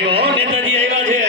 આવ્યો નેતાજી આવ્યા છે.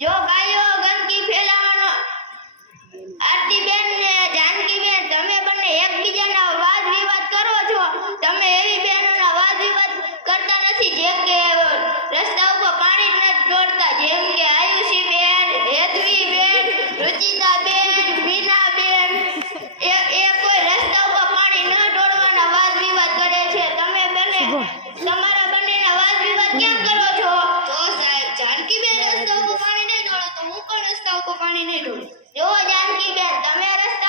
જો ભાઈઓ ગંદકી ફેલાવાનો આરતીબેન ને જાનકીબેન તમે બંને એકબીજાના વાદ વિવાદ કરો છો. તમે એવી બહેનોના વાદ વિવાદ કરતા નથી જેમ કે રસ્તા ઉપર પાણી નથી ઢોળતા, જેમ કે આયુષીબેન, હેતવીબેન, રુચિતાબેન, મીનાબેન એ કોઈ રસ્તા ઉપર પાણી ન ઢોળવાના વાદ વિવાદ કરે છે. તમે બંને તમારા બંનેના વાદ વિવાદ કેમ કરો છો? જો સાહેબ જાનકીબેન રસ્તા ઉપર પાણી નહીં ઢોળે તો હું પણ રસ્તા ઉપર પાણી નહીં ઢોળું. જો જાનકીબેન તમે રસ્તા